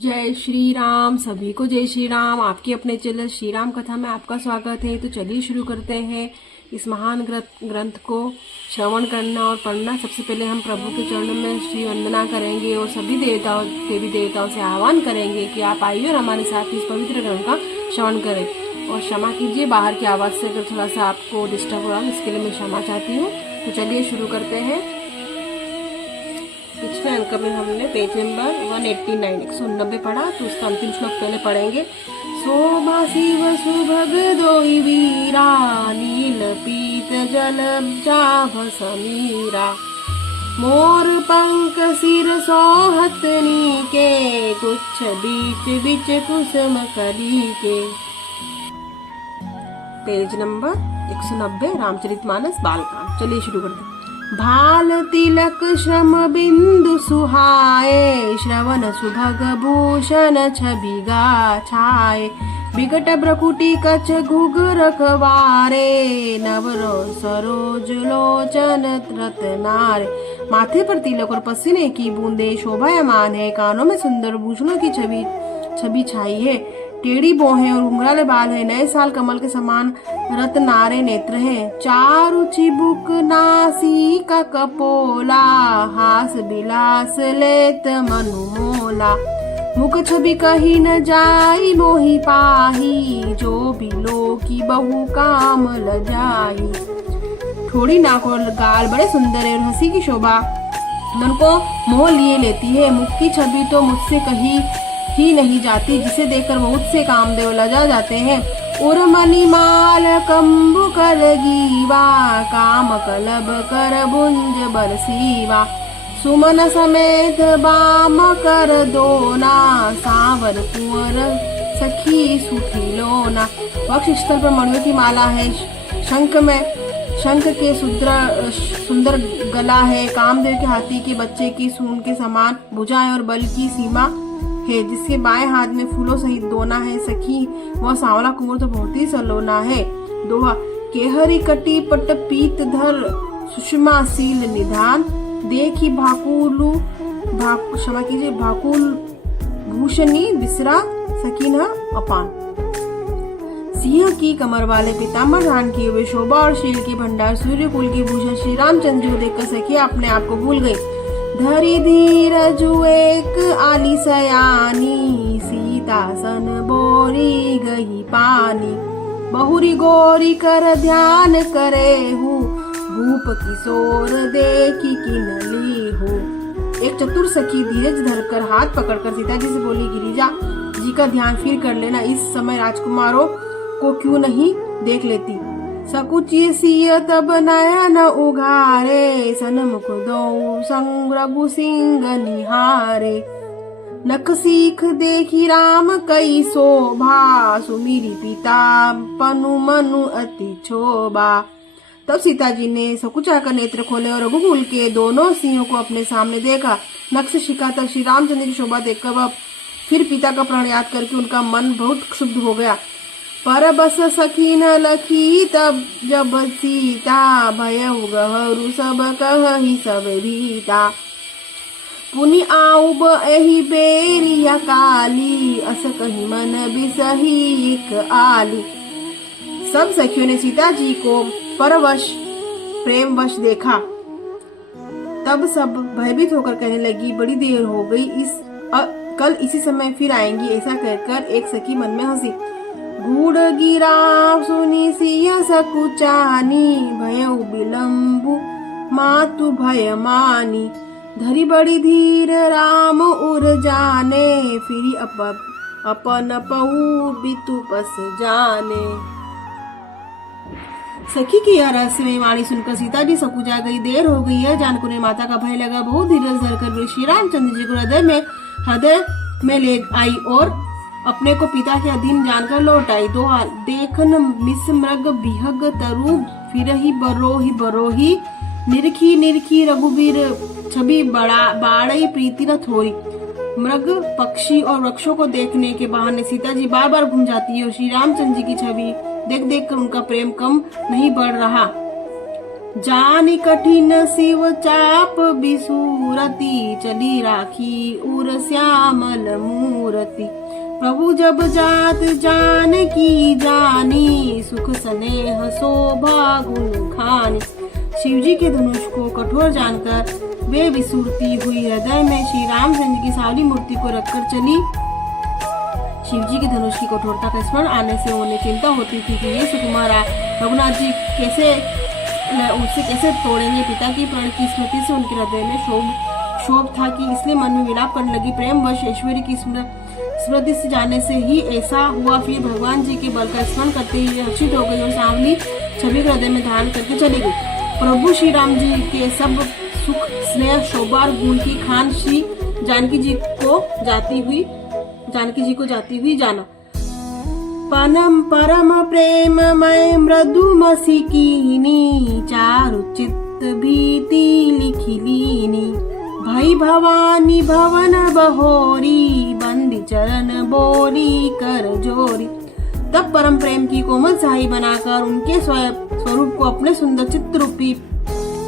जय श्री राम। सभी को जय श्री राम। आपके अपने चैनल श्री राम कथा में आपका स्वागत है। तो चलिए शुरू करते हैं इस महान ग्रंथ को श्रवण करना और पढ़ना। सबसे पहले हम प्रभु के चरणों में श्री वंदना करेंगे और सभी देवी देवताओं से आह्वान करेंगे कि आप आइए और हमारे साथ इस पवित्र ग्रंथ का श्रवण करें। और क्षमा कीजिए, बाहर की आवाज़ से अगर थोड़ा सा आपको डिस्टर्ब हो रहा है, इसके लिए मैं क्षमा चाहती हूँ। तो चलिए शुरू करते हैं। पिछले अंक में हमने पेज नंबर 189 190 पढ़ा, तो उसका अंतिम श्लोक पहले पढ़ेंगे। शोभा शिव सुभग दोई वीरा, नील पीत जल जाभ समीरा, मोर पंख सिर सोहतनी के, गुच्छ बीच बीच कुसुम कली के। Page number 190 Ramcharitmanas Balkand. चलिए शुरू करते हैं। भाल तिलक श्रम बिंदु सुहाए, श्रवण सुभग भूषण छवि छाए, विकट भ्रकुटी कछ घुघर खवारे, नवरो सरोज लोचन रत्नारे। माथे पर तिलक और पसीने की बूंदे शोभायमान है, कानों में सुंदर भूषणों की छवि छाई है, टेढ़ी भौहें और घुंघराले बाल है, नए साल कमल के समान रत्नारे नेत्र हैं, चारु चिबुक नासी का कपोला, हास बिलास लेत मनु मोला, मुख छवि कही न जाई मोहि पाही, जो भी लो की बहु काम ल जाई। थोड़ी नाक और गाल बड़े सुंदर है और हंसी की शोभा मन को मोह लिए लेती है। मुख की छवि तो मुझसे कही ही नहीं जाती, जिसे देखकर बहुत से कामदेव लजा जाते हैं। उर्मणि माल कंबु कर गीवा, काम कलब कर बुंज बरसीवा, सुमन समेत बाम कर दोना, सावर कुंवर सखी सुखी लोना। वक्ष स्थल पर मणियों की माला है, शंख के सुंदर गला है, कामदेव के हाथी के बच्चे की सूंड के समान भुजाएं और बल की सीमा है, जिसके बाएं हाथ में फूलों सहित दोना है। सखी वह सांवला कुंवर तो बहुत ही सलोना है। दोहा। केहरी कटी पट पीत धर, सुषमा सील निधान, देखी भाकुल भूषणी विसरा, सकीन अपान। सिंह की कमर वाले पीताम्बर धारण किए हुए शोभा और शील के भंडार सूर्य कुल की भूषण श्री रामचंद्र जी को देखकर सखी अपने आप को भूल गई। धरी धीरज एक आली सयानी, सीता सन बोरी गई पानी, बहुरी गोरी कर ध्यान करे हूँ, भूप किशोर देखी किनली हूँ। एक चतुर सखी धीरज धरकर हाथ पकड़कर सीता जी से बोली, गिरिजा जी का ध्यान फिर कर लेना, इस समय राजकुमारों को क्यों नहीं देख लेती। सकुचिय सिय तब नयन उघारे, सन्मुख दो संग रघु सिंह निहारे, नख सीख देखी राम कई शोभा, सुमिरी पिता पनु मनु अति क्षोभा। तब सीता जी ने सकुचा कर नेत्र खोले और रघुकुल के दोनों सिंहों को अपने सामने देखा। नख से शिखा तक श्री रामचंद्र की शोभा देखकर वह फिर पिता का प्राण याद करके उनका मन बहुत क्षुब्ध हो गया। पर बस सखी न लखी तब जब सीता, भयउ गहरू सब कहहि सब भीता, पुनि आउब एहि बेरिया काली, अस कहि मन बिसही एक आली। सब सखियों ने सीता जी को परवश प्रेमवश देखा। तब सब भयभीत होकर कहने लगी, बड़ी देर हो गई, कल इसी समय फिर आएंगी। ऐसा कहकर एक सखी मन में हंसी। गूढ़ गिरा सुनी सिया सकुचानी, भयउ बिलम्बु मातु भय मानी, धरी बड़ी धीर राम उर जाने, फिरी अपन पहु बितु पस जाने। सखी की यह रहस्यमयी वाणी सुनकर सीता जी सकुचा गई। देर हो गई है जानकर उन्हें माता का भय लगा। बहुत धीरज धरकर श्री रामचंद्र जी को हृदय में ले आई और अपने को पिता के अधीन जानकर लौट आई। दो देखन मिस मृग बिहग तरु, फिरहि बरोही, निरखी निरखी रघुवीर छवि बाड़ई प्रीति न थोई। मृग पक्षी और वृक्षों को देखने के बहाने सीता जी बार बार घूम जाती है और श्री रामचंद्र जी की छवि देख देख कर उनका प्रेम कम नहीं बढ़ रहा। जानी कठिन शिव चाप बिसूरती, चली राखी उर श्यामल मूरति। प्रभु जब जात जान की जानी, सुख स्नेह शोभा गुण खानी। शिव जी के धनुष को कठोर जानकर वे विसूरती हुई हृदय में श्री रामचंद्र की सावली मूर्ति को रखकर चली। शिव जी के धनुष की कठोरता का स्मरण आने से उन्हें चिंता होती थी कि ये सुकुमारा रघुनाथ जी उससे कैसे तोड़ेंगे। पिता की प्रण की स्मृति से उनके हृदय में शोभ था कि इसलिए मन में विलाप करने लगी। प्रेम वश ऐश्वर्य की स्मृति से जाने से ही ऐसा हुआ। फिर भगवान जी के बल का स्मरण करते ही हर्षित हो गई और सांवली छवि को हृदय में धारण करके चली गई। प्रभु श्री राम जी के सब सुख स्नेह शोभा गुण की खान श्री जानकी जी को जाती हुई जाना। परम प्रेम मय मृदुमसी कीनी, चारु चित्त भीति लिखिलीनी। भई भवानी भवन बहोरी, बंदी चरण बोली कर जोरी। तब परम प्रेम की कोमल साही बनाकर उनके स्वरूप को अपने सुंदर चित्ररूपी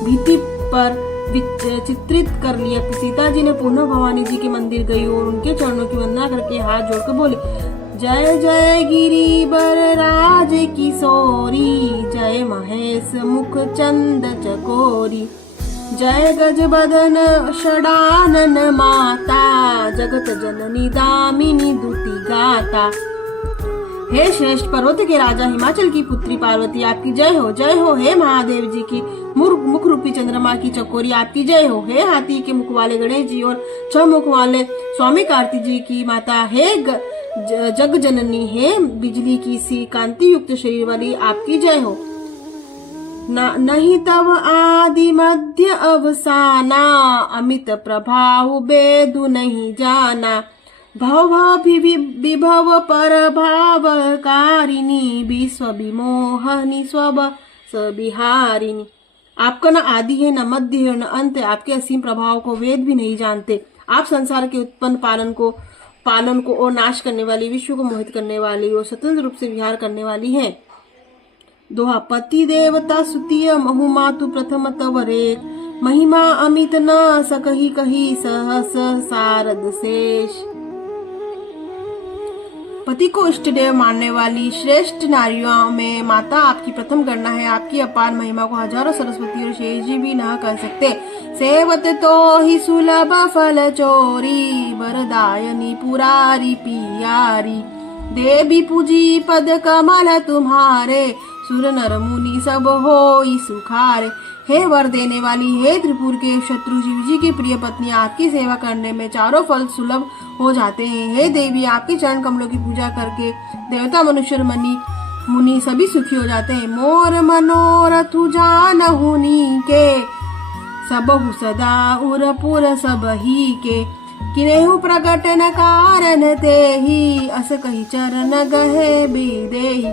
भित्ति पर चित्रित कर लिया। सीता जी ने पुनः भवानी जी के मंदिर गई और उनके चरणों की वंदना करके हाथ जोड़कर बोली, जय जय गिरिवर राज किशोरी, जय महेश मुख चंद चकोरी। जय गज बदन षडानन माता, जगत जननी दामिनी दुति गाता। हे श्रेष्ठ पर्वत के राजा हिमाचल की पुत्री पार्वती आपकी जय हो, जय हो। हे महादेव जी की मुख रूपी चंद्रमा की चकोरी आपकी जय हो। हे हाथी के मुख वाले गणेश जी और 6 मुख वाले स्वामी कार्तिक जी की माता, हे जग जननी, हे बिजली की सी कांति युक्त शरीर वाली आपकी जय हो। नहीं तव आदि मध्य अवसाना, अमित प्रभाव बेदु नहीं जाना। भव विभव पर भाव कारिणी, विश्व विमोहनी स्व सबिहारिणी। आपका न आदि है, न मध्य है, न अंत है। आपके असीम प्रभाव को वेद भी नहीं जानते। आप संसार के उत्पन्न पालन को और नाश करने वाली, विश्व को मोहित करने वाली और स्वतंत्र रूप से विहार करने वाली है। दोहा। पति देवता सुतिय महु मातु प्रथम तव रेख, महिमा अमित न सकहि कही सहस सारद शेष। पति को इष्ट देव मानने वाली श्रेष्ठ नारियों में माता आपकी प्रथम गणना है। आपकी अपार महिमा को हजारों सरस्वती और शेष जी भी न कह सकते। सेवत तो ही सुलभ फल चोरी, वरदायनी पुरारी पियारी। देवी पूजी पद कमल तुम्हारे, सुर नर मुनि सब होई सुखारे। हे वर देने वाली, हे त्रिपुर के शत्रु शिव जी की प्रिय पत्नी, आपकी सेवा करने में चारों फल सुलभ हो जाते हैं। हे देवी, आपके चरण कमलों की पूजा करके देवता मनुष्य मुनि सभी सुखी हो जाते हैं। मोर मनोरथ जानहुनी के, सबहु सदा उरपुर सबही के। किनेहु प्रगट न कारण तेहि, अस कही चरण गहे बिदेहि।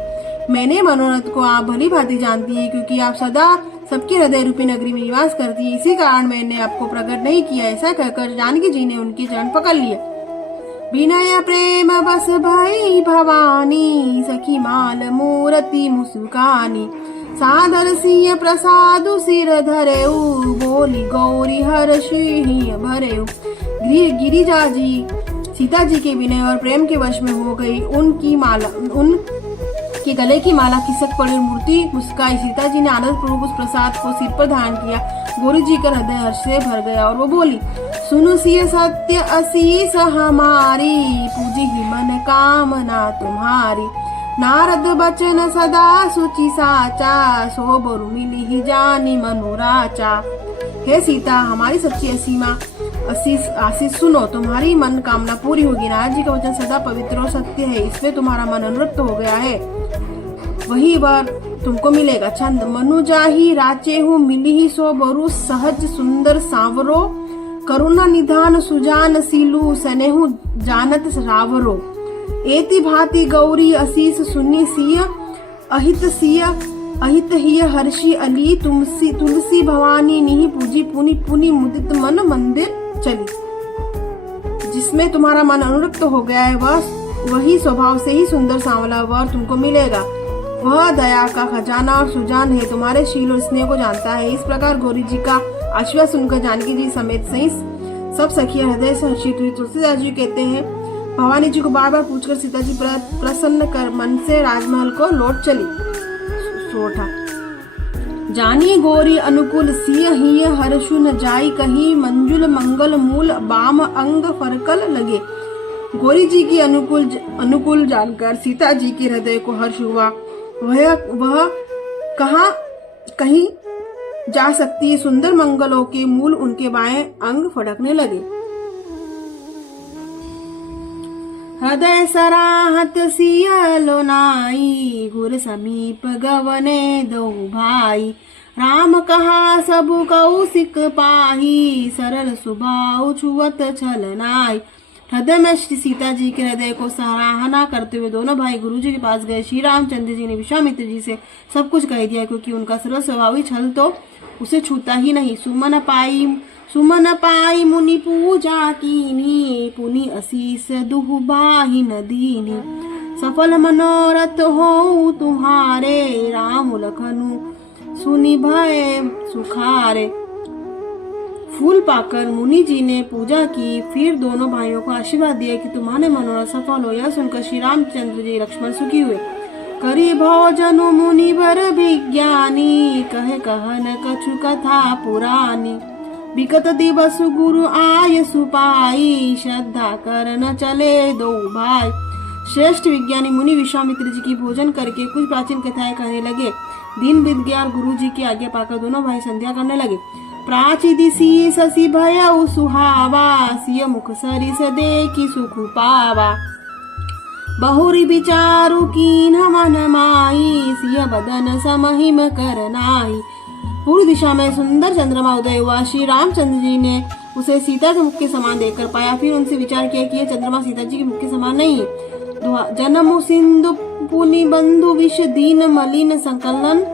मैंने मनोरथ को आप भली भांति जानती है, क्योंकि आप सदा सबके हृदय रूपी नगरी में निवास करती है। इसी कारण मैंने आपको प्रकट नहीं किया। ऐसा कहकर जानकी जी ने उनके चरण पकड़ लिए। विनय प्रेम बस भई भवानी, सखी माल मूर्ति मुस्कानी। सादर सिंह प्रसादु सिर धरेऊ, बोली गौरी हर सिंह भरेऊ। गिरिजा जी सीता जी के विनय और प्रेम के वश में हो गई। उनके गले की माला खिसक पड़ी, मूर्ति मुस्काई। सीता जी ने आनंद पूर्वक उस प्रसाद को सिर पर धारण किया। गौरी जी का हृदय हर्ष से भर गया और वो बोली, सुनु सिय सत्य असीस हमारी, पूजी ही मन कामना तुम्हारी। नारद बचन सदा सुचि साचा, सो बरु मिली ही जानी मनुराचा। हे सीता, हमारी सच्ची आशीष सुनो, तुम्हारी मन कामना पूरी होगी। नारद जी का वचन सदा पवित्र और सत्य है, इसमें तुम्हारा मन अनुरक्त हो गया है, वही वर तुमको मिलेगा। छंद। मनु जाही राचे हूँ, मिली ही सो बरु, सहज सुंदर सांवरो। करुणा निधान सुजान सीलू, सनेहु जानत रावरो। एति भांति गौरी असीस सुनी सिय, अहित हिय हर्षि अली। तुलसी भवानी निहि पूजी, पुनि पुनि मुदित मन मंदिर चली। जिसमें तुम्हारा मन अनुरक्त हो गया है, वही स्वभाव से ही सुंदर सांवला वर तुमको मिलेगा। वह दया का खजाना और सुजान है, तुम्हारे शील और स्नेह को जानता है। इस प्रकार गौरी जी का आशीर्वाद सुनकर जानकी जी समेत सही सब सखियां हृदय से हर्षित हुई। तुलसीदास जी कहते हैं, भवानी जी को बार बार पूछकर सीता जी प्रसन्न कर मन से राजमहल को लौट चली। सोठा जानी गोरी अनुकूल सिय हिय हर्षु न जाई कहीं मंजुल मंगल मूल बाम अंग फरकल लगे। गोरी जी की अनुकूल जानकर सीता जी के हृदय को हर्ष हुआ। वह कहीं जा सकती है। सुंदर मंगलों के मूल उनके बाएं अंग फड़कने लगे। हृदय सराहत सियलो नाई गुर समीप गवने दो भाई। राम कहा सब कौशिक पाही सरल सुभाव छुअत छल नाई। हृदय में श्री सीता जी के हृदय को सराहना करते हुए दोनों भाई गुरु जी के पास गए। श्री रामचंद्र जी ने विश्वामित्र जी से सब कुछ कह दिया, क्योंकि उनका सरल स्वभावी छल तो उसे छूता ही नहीं। सुमन पाई मुनि पूजा कीनी पुनि असीस दुहबाही नदीनी। सफल मनोरथ हो तुम्हारे राम लखनु सुनि भय सुखारे। फूल पाकर मुनि जी ने पूजा की, फिर दोनों भाइयों को आशीर्वाद दिया कि तुम्हारे मनोरथ सफल हो। यह सुनकर श्री रामचंद्र जी लक्ष्मण सुखी हुए। करी भोजनु मुनि वर विज्ञानी कहे कहन कछु कथा पुरानी। विकत दिवस गुरु आय सुपाई श्रद्धा करन चले दो भाई। श्रेष्ठ विज्ञानी मुनि विश्वामित्र जी की भोजन करके कुछ प्राचीन कथाएं कहने लगे। दिन बीत गया और गुरु जी की आज्ञा पाकर दोनों भाई संध्या करने लगे। प्राची दिसी शशि भय सुहावा सिय मुख सरिस देखी सुख पावा। बहुरी विचारु कीन मन माई सिय बदन समहिम करनाई। पूर्व दिशा में सुंदर चंद्रमा उदय हुआ। श्री रामचंद्र जी ने उसे सीता के मुख के समान देखकर पाया। फिर उनसे विचार किया कि यह चंद्रमा सीता जी के मुख के समान नहीं है। जन्म सिंधु पुनि बंधु विष दीन मलिन संकलन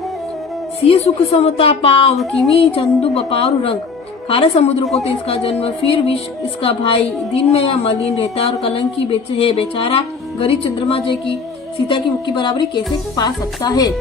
सिय सुख समता पाव किमी चंदु बपारु रंग। खारे समुद्र को तो इसका जन्म, फिर विष इसका भाई। दिन में यह मलिन रहता है और कलंकी है। बेचारा गरीब चंद्रमा जी की सीता की मुख की बराबरी कैसे पा सकता है।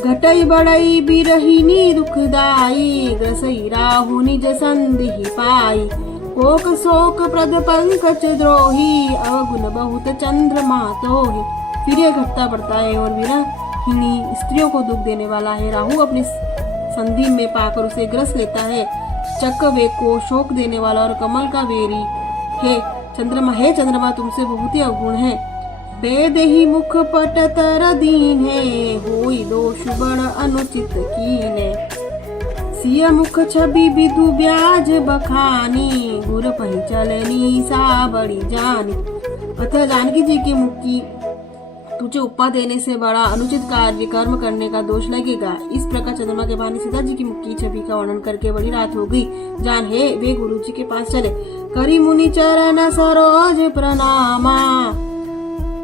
घटई बड़ई बिरहिनी दुखदाई ग्रसई राहु निज संधि पाई। कोक शोक प्रद पंकज द्रोही अवगुण बहुत चंद्रमा तोहि। फिर यह घटता बढ़ता है और विरहिणी स्त्रियों को दुख देने वाला है। राहु अपनी संधि में पाकर उसे ग्रस लेता है। चक्रवेग को शोक देने वाला और कमल का वेरी है चंद्रमा तुमसे बहुत ही अवगुण है। बेदेही मुख पट तर दीन है होई दोष बड़ अनुचित कीने। सिय मुख छवि विधु ब्याज बखानी गुर पही चलनी सा बड़ी जानी। अतः जानकी जी की मुख की तुझे उपमा देने से बड़ा अनुचित कार्य कर्म करने का दोष लगेगा। इस प्रकार चंद्रमा के भानी सीता जी की मुख की छवि का वर्णन करके बड़ी रात हो गई। जान है वे गुरु जी के पास चले। करी मुनि चरण सरोज प्रणामा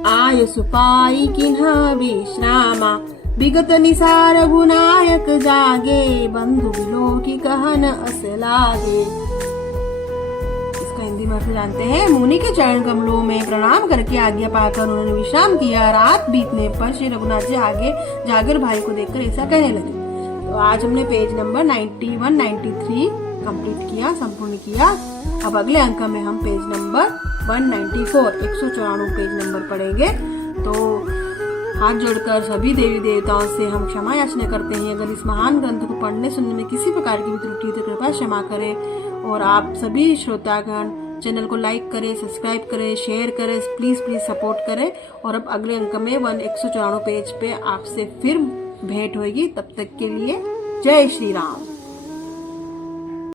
आय सुपाई किन्ह विश्रामा। विगत निसार गुनायक जागे बंधु बिलो की कहन अस लागे। इसका हिंदी में अर्थ जानते हैं। मुनि के चरण कमलों में प्रणाम करके आज्ञा पाकर उन्होंने विश्राम किया। रात बीतने पर श्री रघुनाथ जी आगे जागर भाई को देखकर ऐसा कहने लगे। तो आज हमने पेज नंबर 91, 93 कंप्लीट किया, संपूर्ण किया। अब अगले अंक में हम पेज नंबर 194 पेज नंबर पढ़ेंगे। तो हाथ जोड़कर सभी देवी देवताओं से हम क्षमा याचना करते हैं। अगर इस महान ग्रंथ को पढ़ने सुनने में किसी प्रकार की भी त्रुटि तो कृपया क्षमा करें। और आप सभी श्रोतागण चैनल को लाइक करें, सब्सक्राइब करें, शेयर करें, प्लीज सपोर्ट करें। और अब अगले अंक में 194 पेज पे आपसे फिर भेंट होगी। तब तक के लिए जय श्री राम।